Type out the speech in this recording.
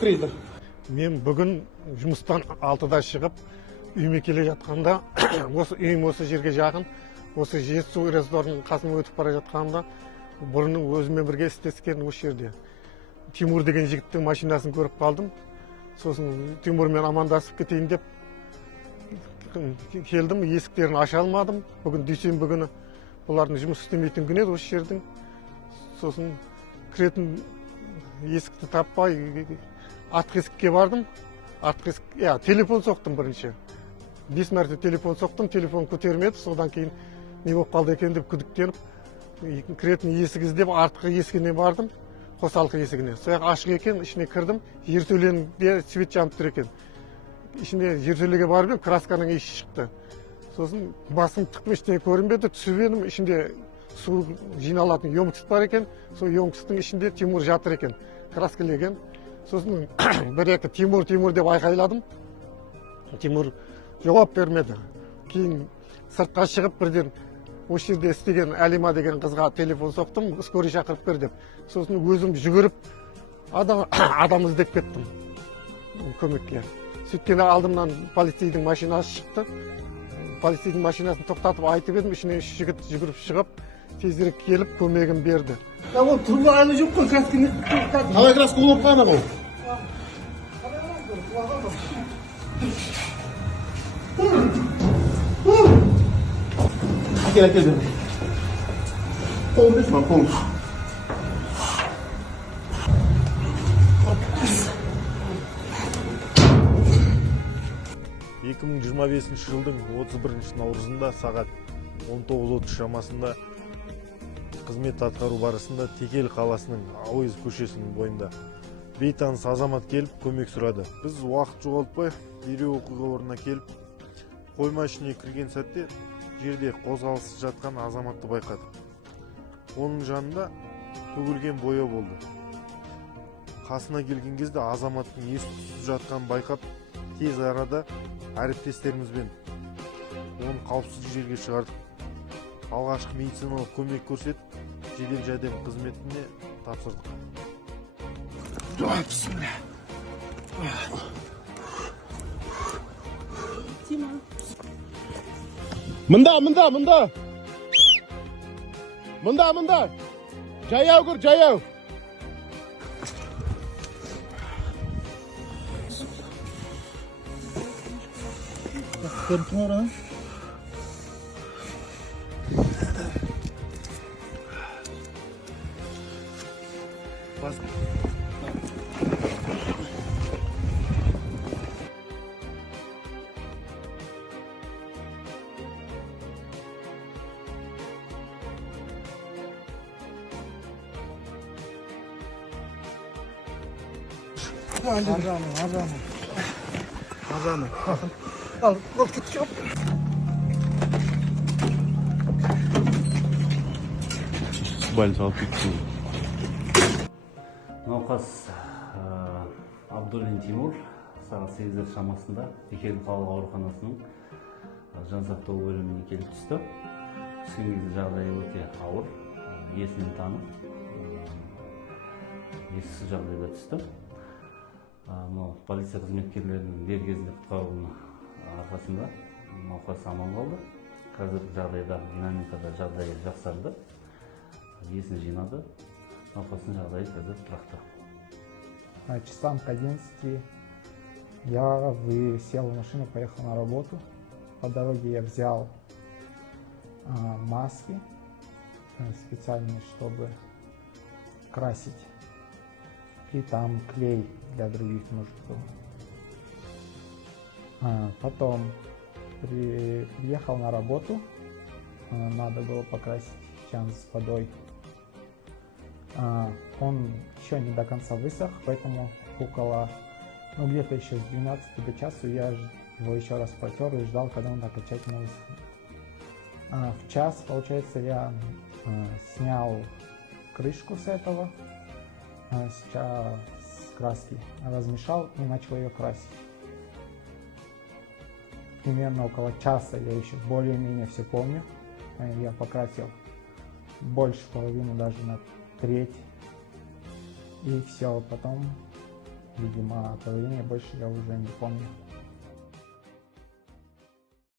Кірейді. Мен бүгін жұмыстан 6-да шығып, үйіме келе жатқанда, үйім осы жерге жақын, осы Жетісу ресторанының қасынан өтіп бара жатқанда, бұрын өзімен бірге істескен осы жерде. Тимур деген жігіттің машинасын көріп қалдым. Сосын Тимурмен амандасып кетейін деп келдім, есіктерін аша алмадым. Бүгін дүйсенбі күні бұлардың жұмыс істемейтін күні еді осы жердің. Сосын кіретін есікті таппай артқы есікке бардым. Телефон соқтым бірінші. 5 мәрте телефон соқтым, телефон көтермеді. Содан кейін не болып қалды екен деп күдіктеніп, кіретін есік іздеп артқы есігіне бардым, қосалқы есігіне. Сояқ ашық екен, ішіне кірдім, жертөленде свет жанып тұр екен. Ішіне жертөлеге барып едім, красканың иісі шықты. Сосын басым тықпын, ештеңе көрінбеді, түсіп едім, ішінде су жиналатын емкіс бар екен. Сол емкістің ішінде Тимур жатыр екен, краскілеген. Сосын бір-екі Тимур деп айқайладым. Тимур жауап бермеді. Кейін сыртқа шығып бірден осы жерде істеген Әлима деген қызға телефон соқтым, скорый шақырып бер деп. Сосын өзім жүгіріп адам іздеп кеттім көмекке. Сөйткенде алдымнан полицейдің машинасы шықты. Полицейдің машинасын тоқтатып айтып едім, ішіне 3 жігіт жүгіріп шығып, тезірек келіп көмегін берді. Ол тұрғаны жоқ қой, красканы. Қалай краска болып қана бұл? Әкел. Қолым бес ма, қолым. 2025 жылдың 31 наурызында сағат 19:30 шамасында қызмет атқару барысында Текел қаласының Ауыз көшесінің бойында бейтаныс азамат келіп көмек сұрады. Біз уақыт жоғалтпай дереу оқиға орнына келіп, қойма ішіне кірген сәтте жерде қозғалыссыз жатқан азаматты байқадық. Оның жанында төгілген бояу болды. Қасына келген кезде азаматтың ес-түссіз жатқанын байқап, тез арада әріптестерімізбен оны қауіпсіз жерге шығардық. Алғашқы медициналық көмек көрсетіп, жедел жәрдем қызметіне тапсырдық. Мында. Жаяу кір, жаяу. Көріп тұр ма? Арзаны. Ал, бол кетіп шығып. Больница алып кетті. Науқас Абдуллин Тимур сағат 8 шамасында Текел қалалық ауруханасының жансақтау бөліміне келіп түсті. Түскен кезде жағдайы өте ауыр, есінен танып, ессіз жағдайда түсті. Полиция қызметкерлерінің дер кезінде құтқаруының арқасында науқас аман қалды. Қазіргі жағдайда динамикада жағдайы жақсарды, есін жинады. Науқастың жағдайы қазір тұрақты. Часам к 11 я сел в машину, поехал на работу. По дороге я взял маски специальные, чтобы красить. И там клей для других нужд был. Потом приехал на работу, надо было покрасить чан с водой. Он еще не до конца высох, поэтому где-то еще с 12 до часу я его еще раз протер и ждал, когда он окончательно высохнет. В час, получается, я снял крышку с этого, сейчас с краски размешал и начал ее красить. примерно около часа я еще более-менее все помню. Я покрасил больше половины, даже на треть. И все, потом, видимо, половине больше я уже не помню.